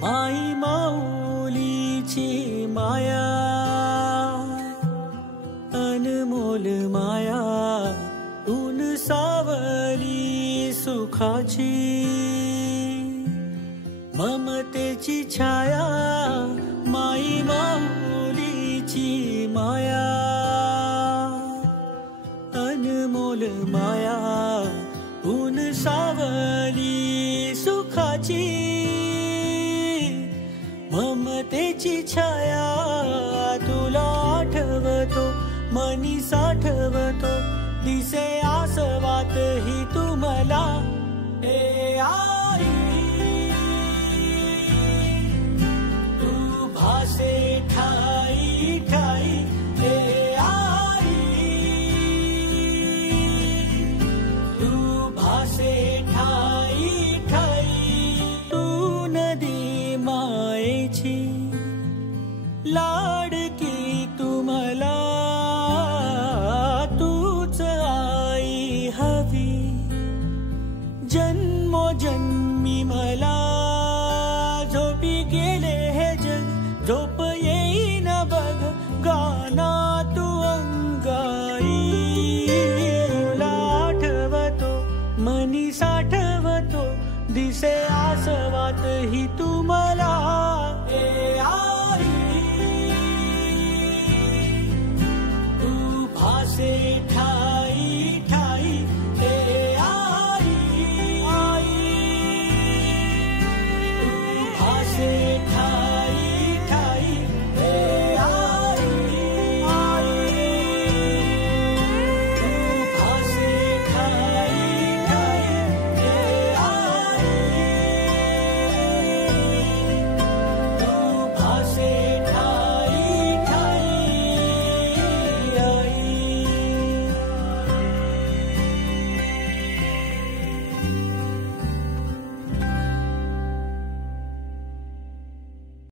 माई माऊलीची माया, अनमोल माया, ऊन सावली सुखाची, ममतेची छाया, माई माऊलीची माया, अनमोल माया, ऊन सावली सुखाची, ममतेची छाया. तुला आठवतो मनी साठवतो, दिसे आसवात ही तू मला. हे आई तू भासे ठाई ठाई, हे आई तू भासे ठाई ठाई. तू नदी मायेची लाडकी तू मला, तूच आई हवी जन्मोजन्मी मला. झोपी गेले हे जग झोप येईन बघ, गाना तू अंगाई. तुला आठवतो मनी साठवतो, दिसे आसवात ही तू मला.